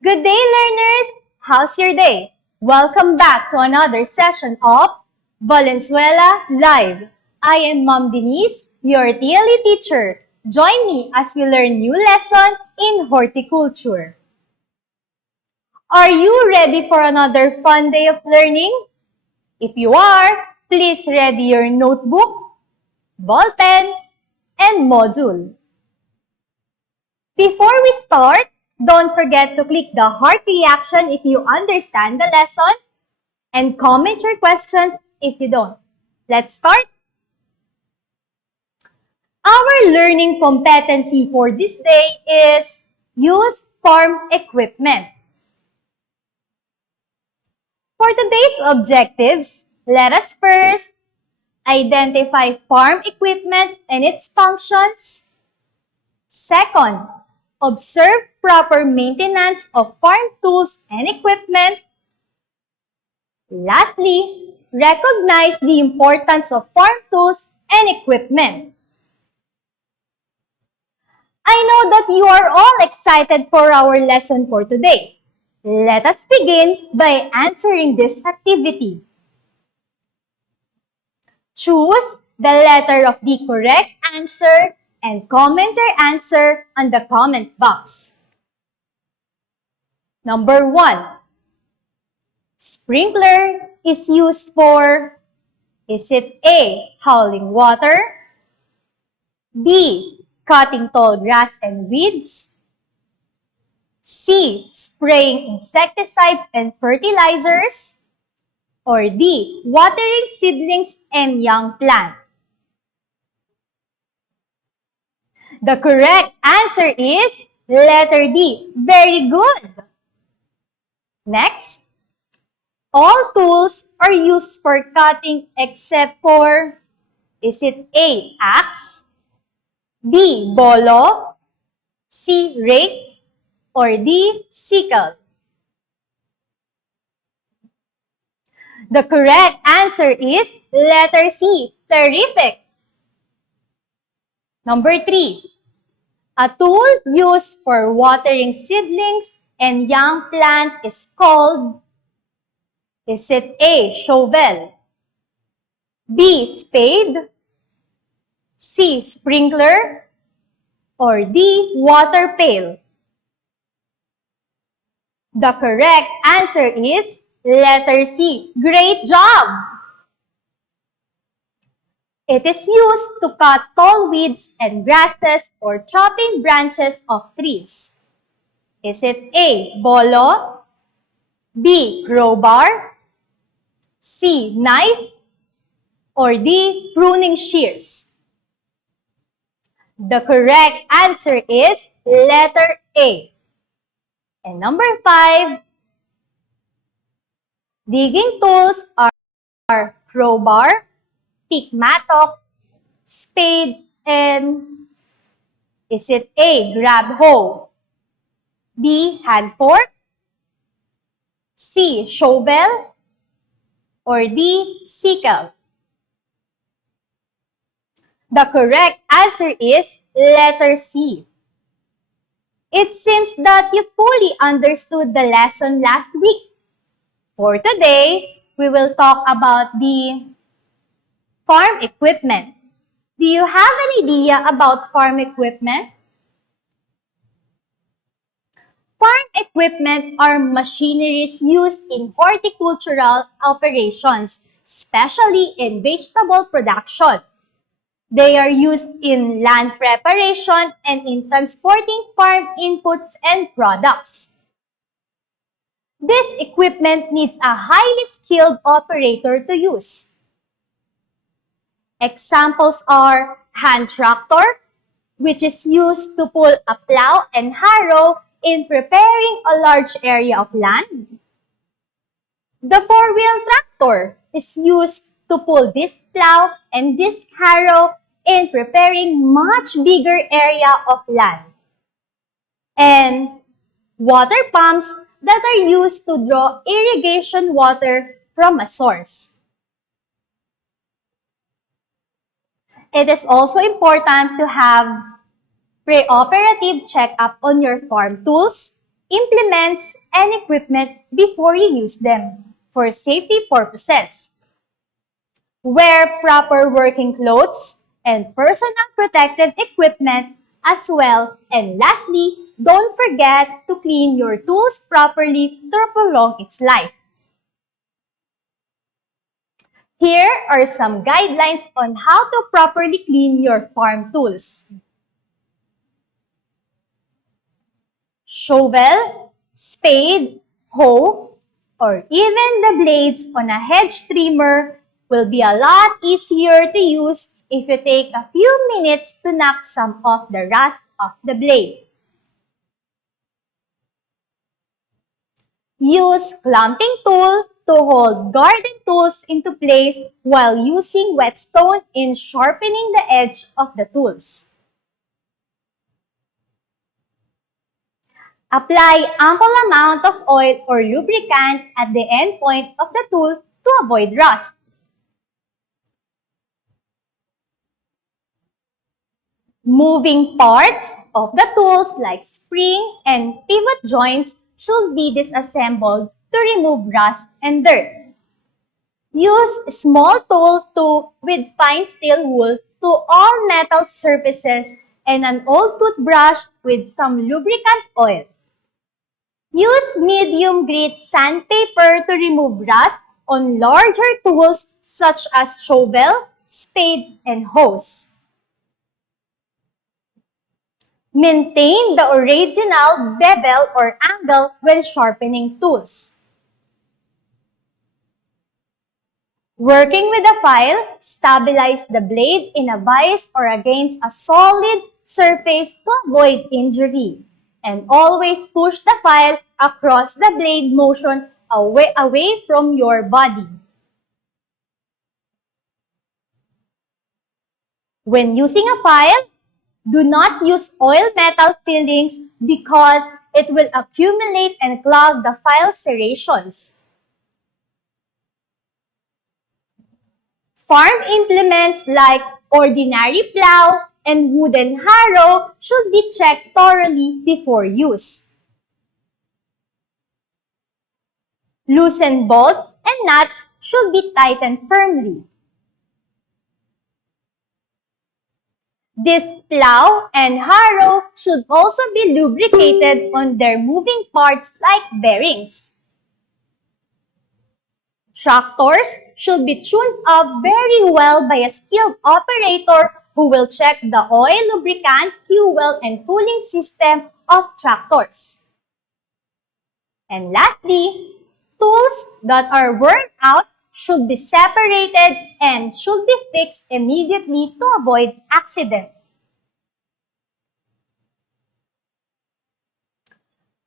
Good day, learners! How's your day? Welcome back to another session of Valenzuela Live. I am Mom Denise, your TLE teacher. Join me as we learn new lesson in horticulture. Are you ready for another fun day of learning? If you are, please ready your notebook, ball pen, and module. Before we start, don't forget to click the heart reaction if you understand the lesson and comment your questions if you don't. Let's start. Our learning competency for this day is use farm equipment. For today's objectives, let us first identify farm equipment and its functions. Second, observe proper maintenance of farm tools and equipment. Lastly, recognize the importance of farm tools and equipment. I know that you are all excited for our lesson for today. Let us begin by answering this activity. Choose the letter of the correct answer and comment your answer on the comment box. Number 1. Sprinkler is used for, is it A, hauling water, B, cutting tall grass and weeds, C, spraying insecticides and fertilizers, or D, watering seedlings and young plants? The correct answer is letter D. Very good. Next, all tools are used for cutting except for, is it A, axe, B, bolo, C, rake, or D, sickle? The correct answer is letter C. Terrific. Number 3. A tool used for watering seedlings and young plant is called, is it A, shovel, B, spade, C, sprinkler, or D, water pail? The correct answer is letter C. Great job! It is used to cut tall weeds and grasses or chopping branches of trees. Is it A, bolo, B, crowbar, C, knife, or D, pruning shears? The correct answer is letter A. And number 5, digging tools are crowbar, pick mattock, spade, and is it A, grab hoe, B, hand fork, C, shovel, or D, sickle? The correct answer is letter C. It seems that you fully understood the lesson last week. For today, we will talk about the farm equipment. Do you have an idea about farm equipment? Farm equipment are machineries used in horticultural operations, especially in vegetable production. They are used in land preparation and in transporting farm inputs and products. This equipment needs a highly skilled operator to use. Examples are hand tractor, which is used to pull a plow and harrow in preparing a large area of land. The four-wheel tractor is used to pull this plow and this harrow in preparing much bigger area of land. And water pumps that are used to draw irrigation water from a source. It is also important to have pre-operative checkup on your farm tools, implements, and equipment before you use them for safety purposes. Wear proper working clothes and personal protective equipment as well. And lastly, don't forget to clean your tools properly to prolong its life. Here are some guidelines on how to properly clean your farm tools. Shovel, spade, hoe, or even the blades on a hedge trimmer will be a lot easier to use if you take a few minutes to knock some of the rust off the blade. Use clamping tool to hold garden tools into place while using whetstone in sharpening the edge of the tools. Apply ample amount of oil or lubricant at the end point of the tool to avoid rust. Moving parts of the tools like spring and pivot joints should be disassembled to remove rust and dirt. Use small tool with fine steel wool to all metal surfaces and an old toothbrush with some lubricant oil. Use medium grit sandpaper to remove rust on larger tools such as shovel, spade, and hoes. Maintain the original bevel or angle when sharpening tools. Working with a file, stabilize the blade in a vise or against a solid surface to avoid injury. And always push the file across the blade motion away from your body. When using a file, do not use oil metal fillings because it will accumulate and clog the file serrations. Farm implements like ordinary plow and wooden harrow should be checked thoroughly before use. Loosened bolts and nuts should be tightened firmly. This plow and harrow should also be lubricated on their moving parts like bearings. Tractors should be tuned up very well by a skilled operator who will check the oil, lubricant, fuel, and cooling system of tractors. And lastly, tools that are worn out should be separated and should be fixed immediately to avoid accident.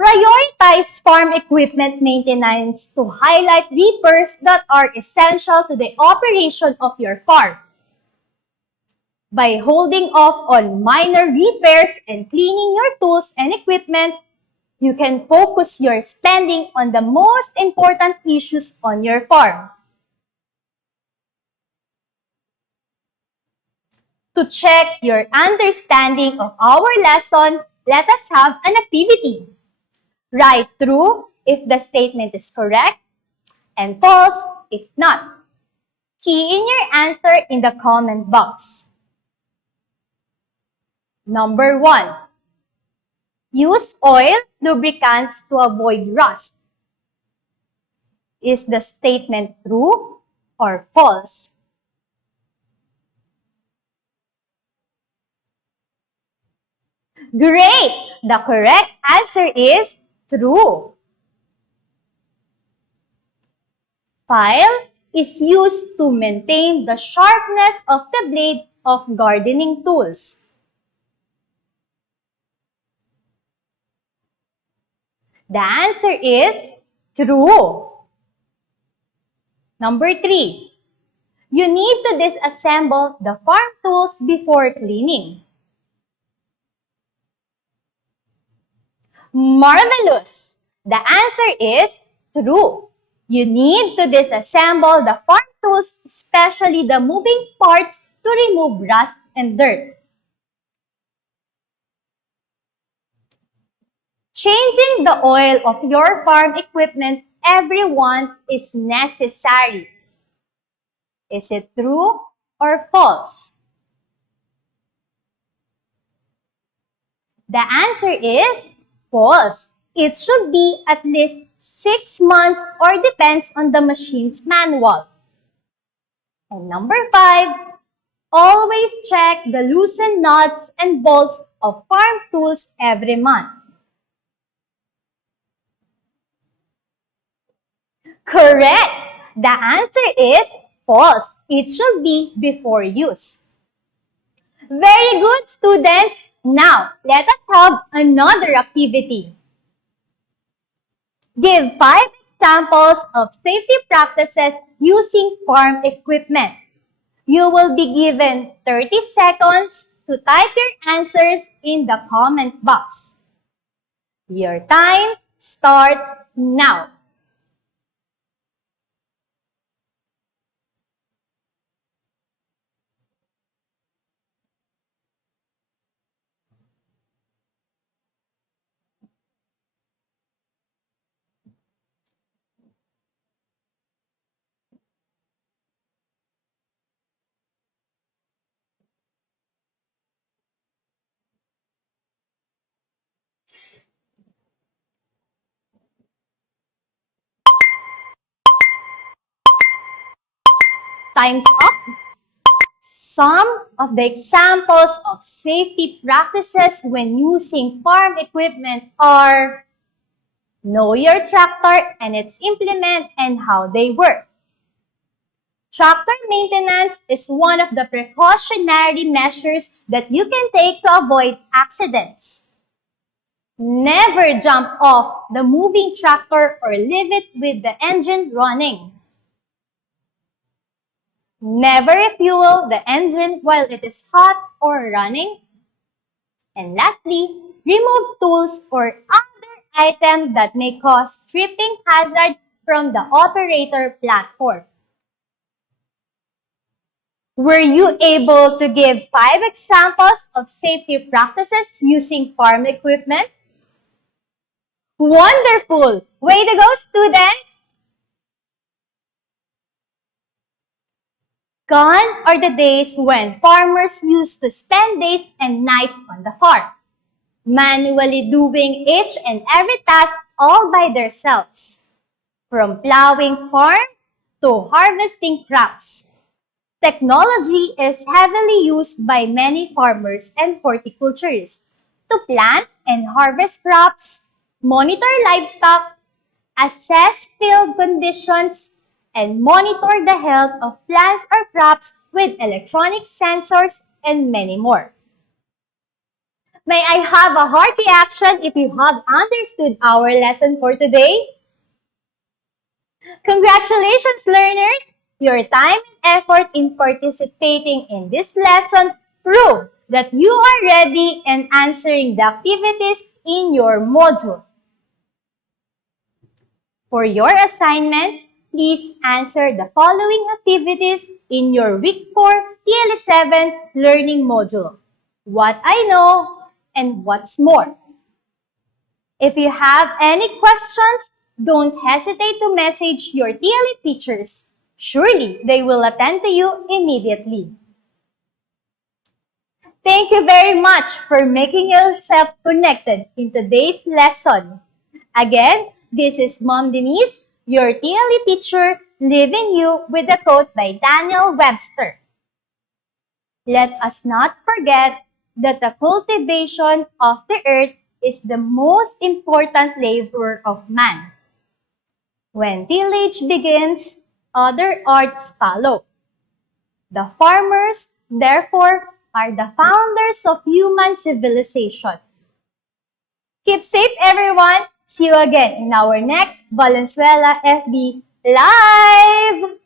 Prioritize farm equipment maintenance to highlight repairs that are essential to the operation of your farm. By holding off on minor repairs and cleaning your tools and equipment, you can focus your spending on the most important issues on your farm. To check your understanding of our lesson, let us have an activity. Write true if the statement is correct and false if not. Key in your answer in the comment box. Number 1. Use oil lubricants to avoid rust. Is the statement true or false? Great! The correct answer is true. File is used to maintain the sharpness of the blade of gardening tools. The answer is true. Number 3. You need to disassemble the farm tools before cleaning. Marvelous! The answer is true. You need to disassemble the farm tools, especially the moving parts, to remove rust and dirt. Changing the oil of your farm equipment every month is necessary. Is it true or false? The answer is false. It should be at least 6 months or depends on the machine's manual. And number 5, always check the loosened nuts and bolts of farm tools every month. Correct! The answer is false. It should be before use. Very good, students! Now, let us have another activity. Give 5 examples of safety practices using farm equipment. You will be given 30 seconds to type your answers in the comment box. Your time starts now. Time's up. Some of the examples of safety practices when using farm equipment are: know your tractor and its implement and how they work. Tractor maintenance is one of the precautionary measures that you can take to avoid accidents. Never jump off the moving tractor or leave it with the engine running. Never refuel the engine while it is hot or running. And lastly, remove tools or other items that may cause tripping hazard from the operator platform. Were you able to give 5 examples of safety practices using farm equipment? Wonderful! Way to go, students! Gone are the days when farmers used to spend days and nights on the farm, manually doing each and every task all by themselves, from plowing farm to harvesting crops. Technology is heavily used by many farmers and horticulturists to plant and harvest crops, monitor livestock, assess field conditions, and monitor the health of plants or crops with electronic sensors and many more. May I have a heart reaction if you have understood our lesson for today? Congratulations, learners! Your time and effort in participating in this lesson prove that you are ready and answering the activities in your module. For your assignment, please answer the following activities in your Week 4 TL7 Learning Module. What I know and what's more. If you have any questions, don't hesitate to message your TLE teachers. Surely they will attend to you immediately. Thank you very much for making yourself connected in today's lesson. Again, this is Mom Denise, your TLE teacher, leaving you with a quote by Daniel Webster. Let us not forget that the cultivation of the earth is the most important labor of man. When tillage begins, other arts follow. The farmers, therefore, are the founders of human civilization. Keep safe, everyone! See you again in our next Valenzuela FB Live!